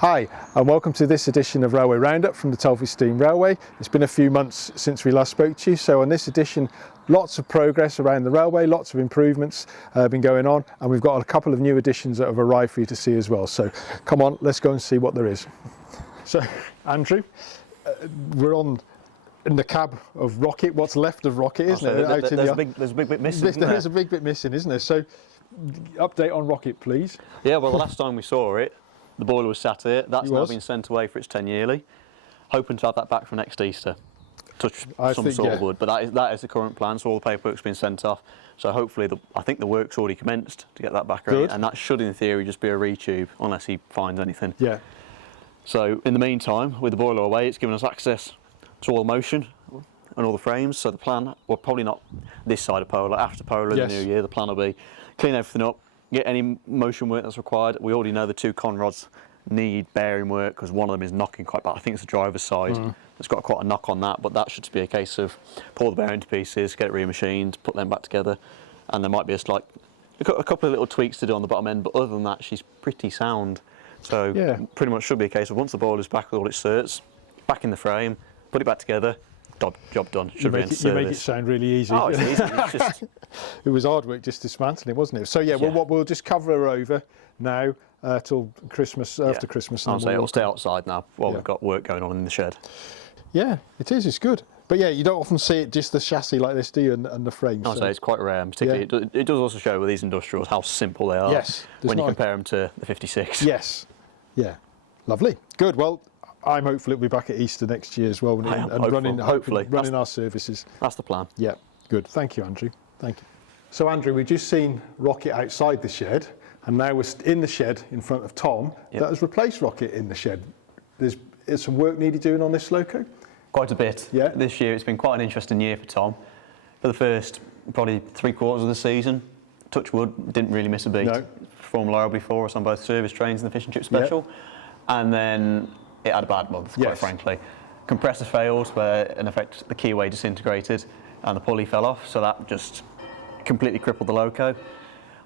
Hi and welcome to this edition of Railway Roundup from the Telford Steam Railway. It's been a few months since we last spoke to you, so on this edition lots of progress around the railway, lots of improvements have been going on, and we've got a couple of new additions that have arrived for you to see as well. So come on, let's go and see what there is. So Andrew, we're on in the cab of Rocket, what's left of Rocket, isn't it? There's a big bit missing. There is a big bit missing, isn't there? So update on Rocket, please. Yeah, well, the last time we saw it, the boiler was sat here. That's now been sent away for its 10-yearly. Hoping to have that back for next Easter. Touch some sort of wood, but that is the current plan. So all the paperwork's been sent off. So hopefully, I think the work's already commenced to get that back right, and that should, in theory, just be a retube unless he finds anything. Yeah. So in the meantime, with the boiler away, it's given us access to all the motion and all the frames. So the plan, well, probably not this side of Polar. After Polar in the new year, the plan will be clean everything up. Get any motion work that's required. We already know the two con rods need bearing work because one of them is knocking quite bad. I think it's the driver's side. It's got quite a knock on that, but that should be a case of pull the bearing to pieces, get it remachined, put them back together, and there might be a couple of little tweaks to do on the bottom end, but other than that, she's pretty sound. So pretty much should be a case of once the boiler's back with all its certs, back in the frame, put it back together, job done. Should be you make it sound really easy. Oh, it's easy. It's just it was hard work just dismantling, wasn't it? So we'll just cover her over now till Christmas, after Christmas. I'll say it'll stay outside now while we've got work going on in the shed. Yeah, it is. It's good. But yeah, you don't often see it just the chassis like this, do you, and the frame. I'll say it's quite rare, particularly. It does also show with these industrials how simple they are. Yes. When you compare them to the 56. Yes. Yeah. Lovely. Good. Well, I'm hopeful it'll be back at Easter next year as well, and hopefully running our services. That's the plan. Yeah. Good. Thank you, Andrew. Thank you. So Andrew, we've just seen Rocket outside the shed, and now we're in the shed in front of Tom. That has replaced Rocket in the shed. Is some work needed doing on this loco? Quite a bit. Yeah. This year it's been quite an interesting year for Tom. For the first probably 3/4 of the season, touch wood, didn't really miss a beat. No. Performed reliably for us on both service trains and the fish and chip special. And then it had a bad month, quite frankly. Compressor failed, where in effect the keyway disintegrated and the pulley fell off, so that just completely crippled the loco.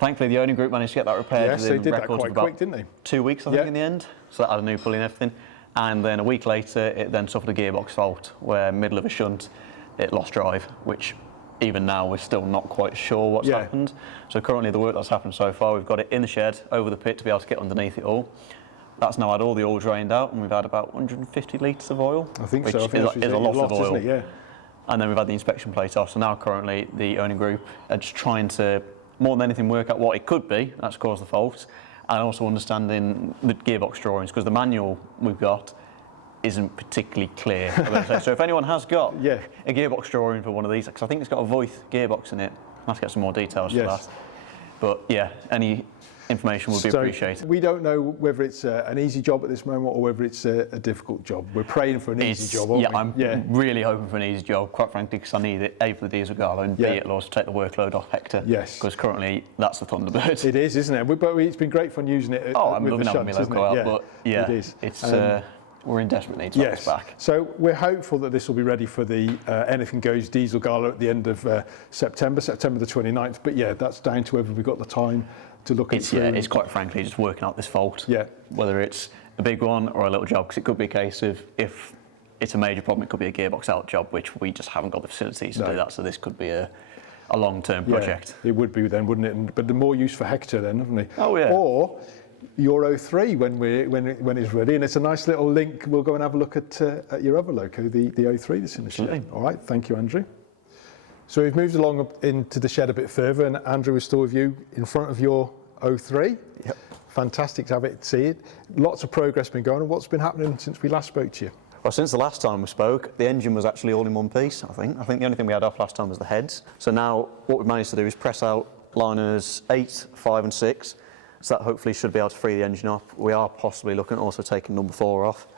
Thankfully, the owning group managed to get that repaired within records of about 2 weeks, I think, in the end. So that had a new pulley and everything. And then a week later, it then suffered a gearbox fault, where middle of a shunt, it lost drive, which even now we're still not quite sure what's happened. So currently the work that's happened so far, we've got it in the shed, over the pit to be able to get underneath it all. That's now had all the oil drained out, and we've had about 150 litres of oil. I think so. Which is a lot of oil. Isn't it? Yeah. And then we've had the inspection plate off, so now currently the owning group are just trying to, more than anything, work out what it could be that's caused the fault, and also understanding the gearbox drawings, because the manual we've got isn't particularly clear. So if anyone has got a gearbox drawing for one of these, because I think it's got a Voith gearbox in it, I'll have to get some more details for that. But yeah, any information would be appreciated. We don't know whether it's an easy job at this moment or whether it's a difficult job. We're praying for an easy job, aren't we? I'm really hoping for an easy job, quite frankly, because I need it, A, for the diesel gala, and B, it'll also take the workload off Hector. Yes. Because currently that's the Thunderbird. It is, isn't it? But it's been great fun using it. I'm loving having my loco out, but it is. It's we're in desperate need to have this back. So we're hopeful that this will be ready for the Anything Goes diesel gala at the end of September the 29th. But yeah, that's down to whether we've got the time to look at it through. It's quite frankly just working out this fault. Yeah. Whether it's a big one or a little job, because it could be a case of, if it's a major problem, it could be a gearbox out job, which we just haven't got the facilities to do that. So this could be a long-term project. It would be then, wouldn't it? But the more use for Hector then, haven't we? Oh yeah. Or your 03 when it's ready, and it's a nice little link. We'll go and have a look at your other loco, the 03 that's in the shed. All right, thank you, Andrew. So we've moved along into the shed a bit further, and Andrew is still with you in front of your 03. Yep. Fantastic to have it, see it. Lots of progress been going on. What's been happening since we last spoke to you? Well, since the last time we spoke, the engine was actually all in one piece, I think. I think the only thing we had off last time was the heads. So now what we've managed to do is press out liners 8, 5 and 6. So that hopefully should be able to free the engine up. We are possibly looking at also taking number 4 off.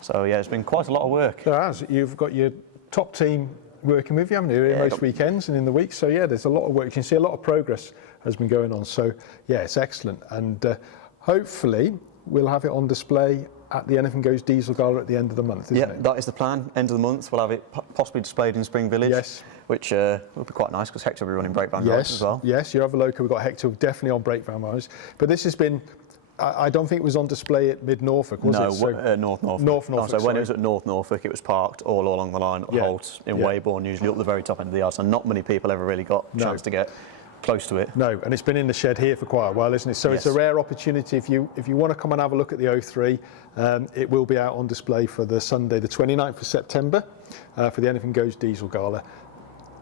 So yeah, it's been quite a lot of work. There has. You've got your top team working with you, haven't you, most weekends and in the week. So yeah, there's a lot of work. You can see a lot of progress has been going on. So yeah, it's excellent. And hopefully we'll have it on display at the Anything Goes Diesel Gala at the end of the month, isn't it? That is the plan. End of the month, we'll have it possibly displayed in Spring Village. Yes. Which will be quite nice because Hector will be running brake van rides as well. Yes, your other local, we've got Hector definitely on brake van rides. But this has been, I don't think it was on display at Mid Norfolk, was it? No, North Norfolk. North Norfolk. So when it was at North Norfolk, it was parked all along the line at the Holt in Weybourne, usually up the very top end of the yard. So not many people ever really got a chance to get close to it. No, and it's been in the shed here for quite a while, isn't it? So it's a rare opportunity. If you want to come and have a look at the O3, it will be out on display for the Sunday, the 29th of September, for the Anything Goes Diesel Gala.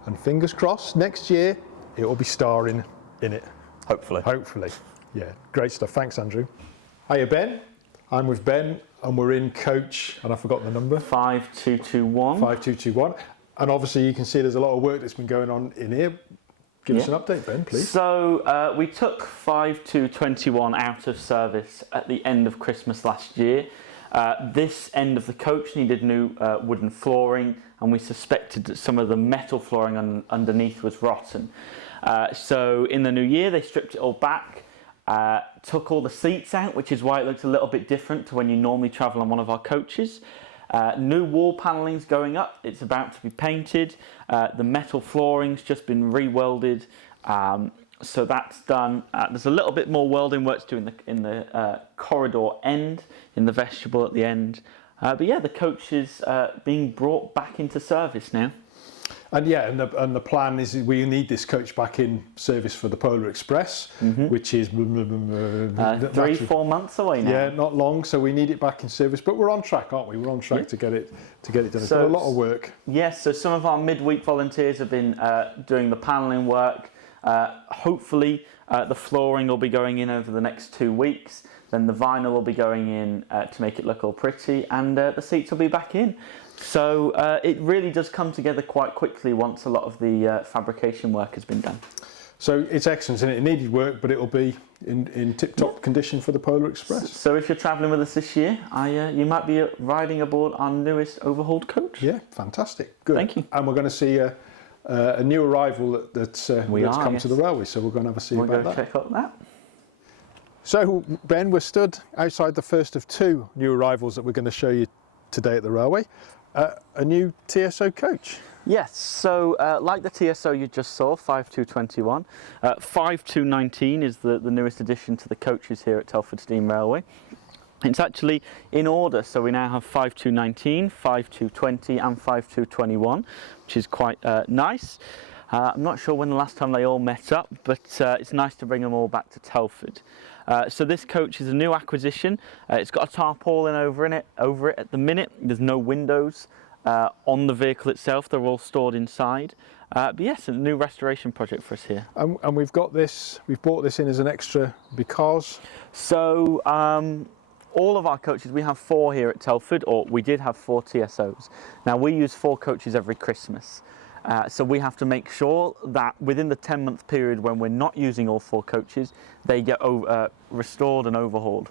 And fingers crossed, next year it will be starring in it. Hopefully. Hopefully. Yeah, great stuff. Thanks, Andrew. Hiya, Ben. I'm with Ben, and we're in coach, and I forgot the number. 5221. 5221. And obviously you can see there's a lot of work that's been going on in here. Give us an update, Ben, please. So we took 5221 out of service at the end of Christmas last year. This end of the coach needed new wooden flooring, and we suspected that some of the metal flooring underneath was rotten. So in the new year, they stripped it all back, took all the seats out, which is why it looks a little bit different to when you normally travel on one of our coaches. New wall panelling's going up, it's about to be painted. The metal flooring's just been re-welded, so that's done. There's a little bit more welding work to do in the corridor end, in the vestibule at the end. But yeah, the coach is being brought back into service now. And yeah, and the plan is we need this coach back in service for the Polar Express, which is 3-4 months away now. Yeah, not long. So we need it back in service, but we're on track, aren't we? We're on track to get it done. It's been a lot of work. Yes. So some of our midweek volunteers have been doing the panelling work. Hopefully, the flooring will be going in over the next 2 weeks. Then the vinyl will be going in to make it look all pretty, and the seats will be back in. So it really does come together quite quickly once a lot of the fabrication work has been done. So it's excellent, and it needed work, but it will be in tip-top condition for the Polar Express. So if you're travelling with us this year, you might be riding aboard our newest overhauled coach. Yeah, fantastic. Good. Thank you. And we're going to see a new arrival that's come to the railway, so we're going to have a see about that. We'll go check out that. So Ben, we're stood outside the first of two new arrivals that we're going to show you today at the railway. A new TSO coach. Yes, so like the TSO you just saw, 5221, 5219 is the newest addition to the coaches here at Telford Steam Railway. It's actually in order, so we now have 5219, 5220 and 5221, which is quite nice. I'm not sure when the last time they all met up, but it's nice to bring them all back to Telford. So this coach is a new acquisition. It's got a tarpaulin over it at the minute. There's no windows on the vehicle itself. They're all stored inside. But yes, a new restoration project for us here. And we've bought this in as an extra because? So all of our coaches, we have 4 here at Telford, or we did have 4 TSOs. Now we use 4 coaches every Christmas. So we have to make sure that within the 10-month period when we're not using all 4 coaches, they get restored and overhauled.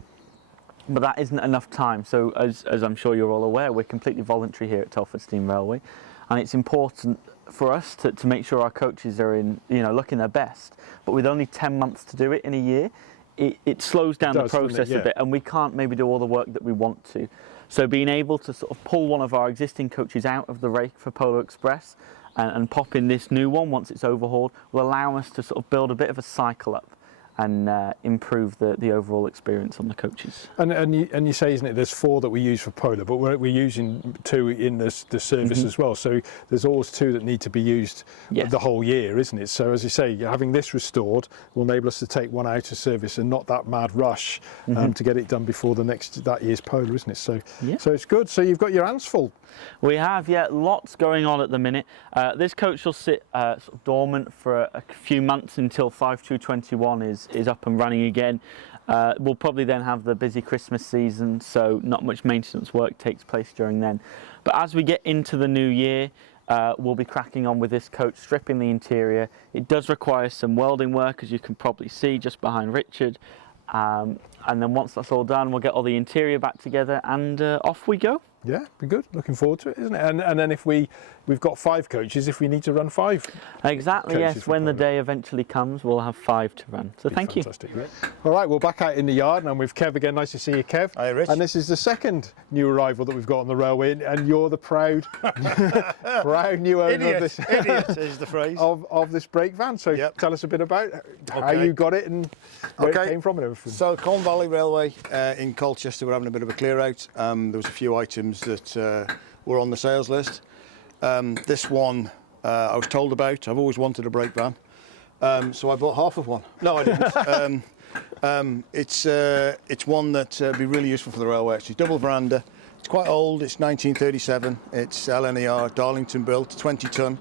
But that isn't enough time. So as I'm sure you're all aware, we're completely voluntary here at Telford Steam Railway. And it's important for us to make sure our coaches are looking their best. But with only 10 months to do it in a year, it slows down the process a bit, and we can't maybe do all the work that we want to. So being able to sort of pull one of our existing coaches out of the rake for Polar Express and pop in this new one once it's overhauled will allow us to sort of build a bit of a cycle up and improve the overall experience on the coaches. And you say, isn't it, there's 4 that we use for Polar, but we're using 2 in the service as well. So there's always 2 that need to be used the whole year, isn't it? So as you say, having this restored will enable us to take one out of service and not that mad rush to get it done before that year's Polar, isn't it? So so it's good. So you've got your hands full. We have, lots going on at the minute. This coach will sit sort of dormant for a few months until 5221 is up and running again. We'll probably then have the busy Christmas season, so not much maintenance work takes place during then. But as we get into the new year, we'll be cracking on with this coach, stripping the interior. It does require some welding work, as you can probably see just behind Richard. And then once that's all done, we'll get all the interior back together and off we go. Yeah, be good. Looking forward to it, isn't it? And then if we've got 5 coaches, if we need to run 5. Exactly, yes. When the day eventually comes, we'll have 5 to run. So thank you. Fantastic. Yeah. All right, we're back out in the yard, and I'm with Kev again. Nice to see you, Kev. Hi, Rich. And this is the second new arrival that we've got on the railway, and you're the proud, proud new owner of this. Idiot is the phrase. of this brake van. So tell us a bit about how you got it and where it came from and everything. So Colne Valley Railway in Colchester, we're having a bit of a clear out. There was a few items that were on the sales list. This one I was told about. I've always wanted a brake van, so I bought half of one. No, I didn't. It's one that would be really useful for the railway. Actually, double veranda. It's quite old. It's 1937. It's LNER, Darlington built, 20 ton.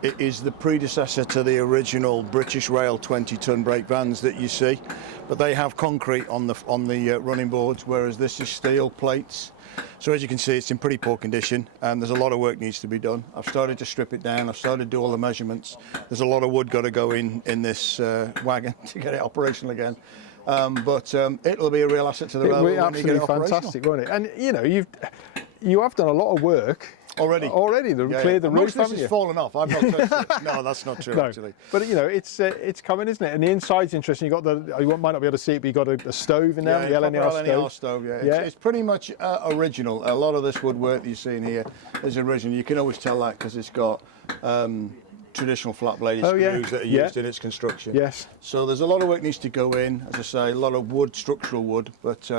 It is the predecessor to the original British Rail 20-ton brake vans that you see, but they have concrete on the running boards, whereas this is steel plates. So as you can see, it's in pretty poor condition, and there's a lot of work needs to be done. I've started to strip it down. I've started to do all the measurements. There's a lot of wood got to go in this wagon to get it operational again. But it'll be a real asset to the railway. It'll be absolutely fantastic, won't it? And you know, you have done a lot of work. Already, cleared the roof, haven't you? Has fallen off. I've not touched it. No, that's not true, actually. But you know, it's coming, isn't it? And the inside's interesting. You got you might not be able to see it, but you got a stove in there, the LNER stove. It's pretty much original. A lot of this woodwork that you see in here is original. You can always tell that because it's got traditional flat bladed screws that are used in its construction. Yes. So there's a lot of work needs to go in. As I say, a lot of wood, structural wood, but.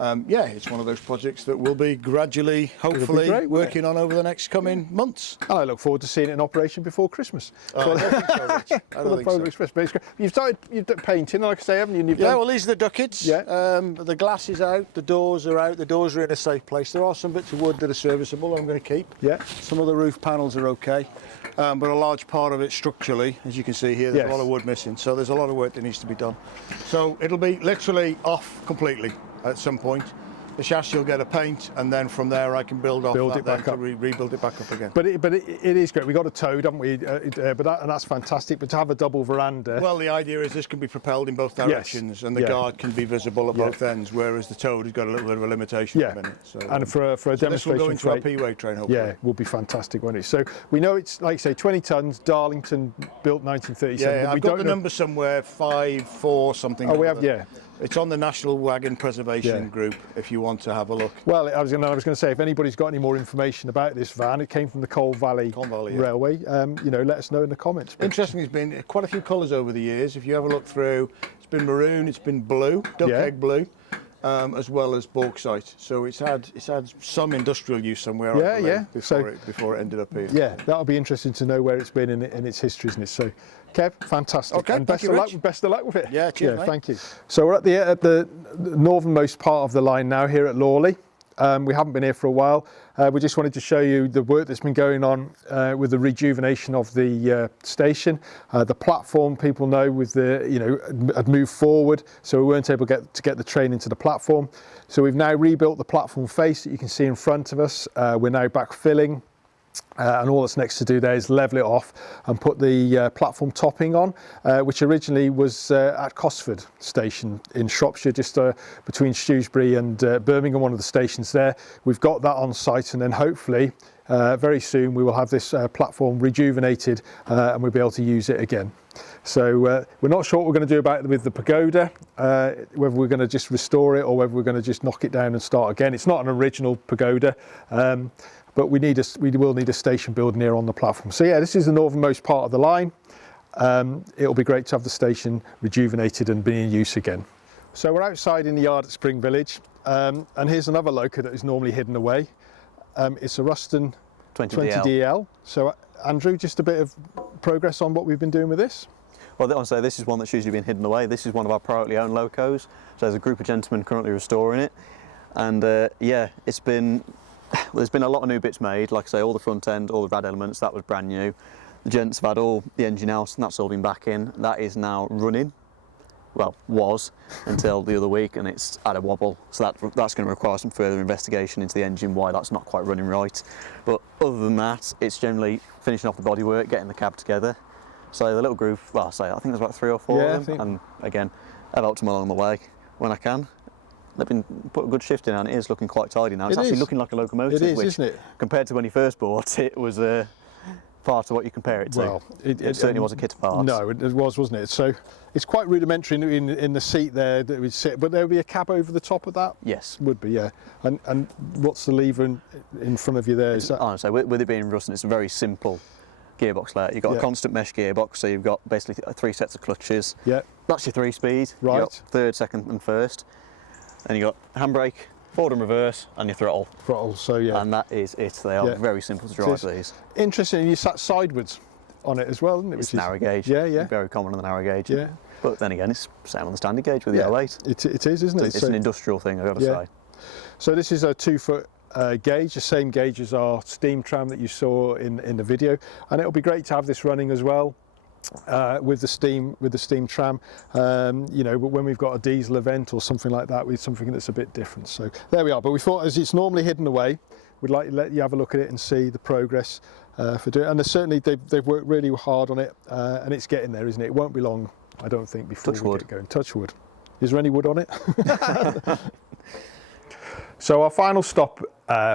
It's one of those projects that we'll be gradually, hopefully, working on over the next coming months. And I look forward to seeing it in operation before Christmas. I don't think so, Rich. I don't think so. You've done painting, like I say, haven't you? Well, these are the ducats. Yeah. The glass is out, the doors are out, the doors are in a safe place. There are some bits of wood that are serviceable that I'm going to keep. Yeah. Some of the roof panels are okay. But a large part of it structurally, as you can see here, there's a lot of wood missing. So there's a lot of work that needs to be done. So it'll be literally off completely at some point. The chassis will get a paint, and then from there I can build it back up, rebuild it back up again. But it is great. We got a Toad, haven't we? And that's fantastic. But to have a double veranda. Well, the idea is this can be propelled in both directions, and the guard can be visible at both ends, whereas the Toad has got a little bit of a limitation at the minute. So, and for a demonstration, this will go into our P-Wave train, hopefully. Yeah, it will be fantastic, won't it? So we know it's, like you say, 20 tons, Darlington, built 1937. Yeah, I've got the number somewhere, 5-4 something. Oh, we have, It's on the National Wagon Preservation Group if you want to have a look. Well, I was going to say, if anybody's got any more information about this van, it came from the Colne Valley Railway. Let us know in the comments. Interesting, there's been quite a few colours over the years. If you have a look through, it's been maroon, it's been blue, duck egg blue, as well as bauxite. So it's had some industrial use somewhere. Before it ended up here. Yeah, that'll be interesting to know where it's been in its history, isn't it? So, Kev, fantastic. Okay, and best of luck with it. Yeah, cheers, mate. Thank you. So we're at the northernmost part of the line now here at Lawley. We haven't been here for a while. We just wanted to show you the work that's been going on with the rejuvenation of the station. The platform, people know, had moved forward, so we weren't able to get the train into the platform. So we've now rebuilt the platform face that you can see in front of us. We're now backfilling. And all that's next to do there is level it off and put the platform topping on, which originally was at Cosford station in Shropshire, just between Shrewsbury and Birmingham, one of the stations there. We've got that on site, and then hopefully very soon we will have this platform rejuvenated and we'll be able to use it again. So we're not sure what we're going to do about it with the pagoda, whether we're going to just restore it or whether we're going to just knock it down and start again. It's not an original pagoda. But we will need a station building here on the platform. So yeah, this is the northernmost part of the line. It'll be great to have the station rejuvenated and be in use again. So we're outside in the yard at Spring Village, and here's another loco that is normally hidden away. It's a Ruston 20DL. So Andrew, just a bit of progress on what we've been doing with this? Well, I'll say this is one that's usually been hidden away. This is one of our privately owned locos. So there's a group of gentlemen currently restoring it, and there's been a lot of new bits made. Like I say, all the front end, all the rad elements, that was brand new. The gents have had all the engine out, and that's all been back in. That is now running. Well, was until the other week, and it's had a wobble. So that's going to require some further investigation into the engine, why that's not quite running right. But other than that, it's generally finishing off the bodywork, getting the cab together. So the little group, I think there's about 3 or 4 of them. And again, I've helped them along the way when I can. they've been put a good shift in, and it is looking quite tidy now. It's It actually is. looking like a locomotive, It is, which, isn't it? compared to when you first bought it, was far to what you compare it to. Well, it certainly was a kit of parts. No, it was, wasn't it? So it's quite rudimentary in the seat there that we sit, but there would be a cab over the top of that? Yes. Would be, yeah. And what's the lever in front of you there? Is that? So with it being Ruston, it's a very simple gearbox layout. You've got a constant mesh gearbox, so you've got basically 3 sets of clutches. Yeah. That's your 3-speed. Right. You've got third, second and first. And you've got handbrake, forward and reverse, and your throttle. Throttle, so yeah. And that is it. They are very simple to drive, these. Interesting, you sat sideways on it as well, isn't it? It's narrow gauge. Yeah, yeah. Very common on the narrow gauge. Yeah. But then again, it's same on the standard gauge with the 08. It is, isn't it? It's an industrial thing, I've got to say. So this is a 2-foot gauge, the same gauge as our steam tram that you saw in the video, and it'll be great to have this running as well with the steam tram. You know, but when we've got a diesel event or something like that, with something that's a bit different. So there we are. But we thought, as it's normally hidden away, we'd like to let you have a look at it and see the progress for doing it. And certainly they've worked really hard on it, and it's getting there, isn't it? It won't be long, I don't think, before we get going. Touch wood. Is there any wood on it? So our final stop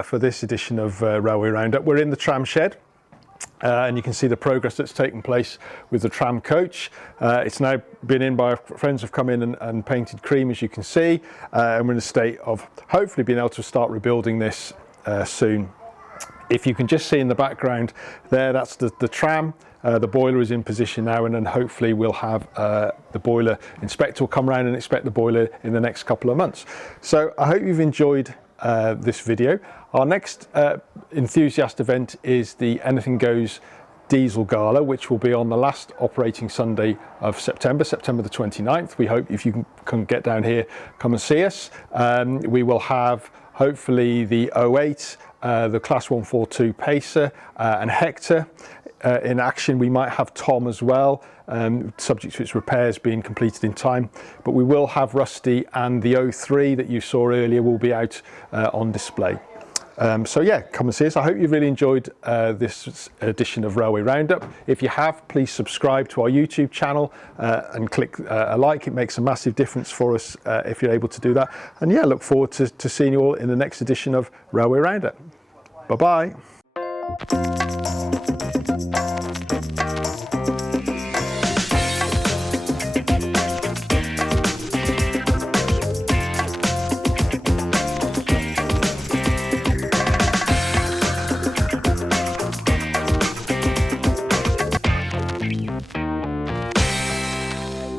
for this edition of Railway Roundup, we're in the tram shed. And you can see the progress that's taken place with the tram coach. It's now been in by friends have come in and painted cream, as you can see, and we're in a state of hopefully being able to start rebuilding this soon. If you can just see in the background there, that's the tram. The boiler is in position now, and then hopefully we'll have the boiler inspector will come around and inspect the boiler in the next couple of months. So I hope you've enjoyed this video. Our next enthusiast event is the Anything Goes Diesel Gala, which will be on the last operating Sunday of September the 29th. We hope if you can get down here, come and see us. We will have hopefully the 08, the Class 142 Pacer and Hector in action. We might have Tom as well, subject to its repairs being completed in time. But we will have Rusty, and the 03 that you saw earlier will be out on display. So yeah, come and see us. I hope you've really enjoyed this edition of Railway Roundup. If you have, please subscribe to our YouTube channel and click a like. It makes a massive difference for us if you're able to do that. And yeah, look forward to seeing you all in the next edition of Railway Roundup. Bye-bye.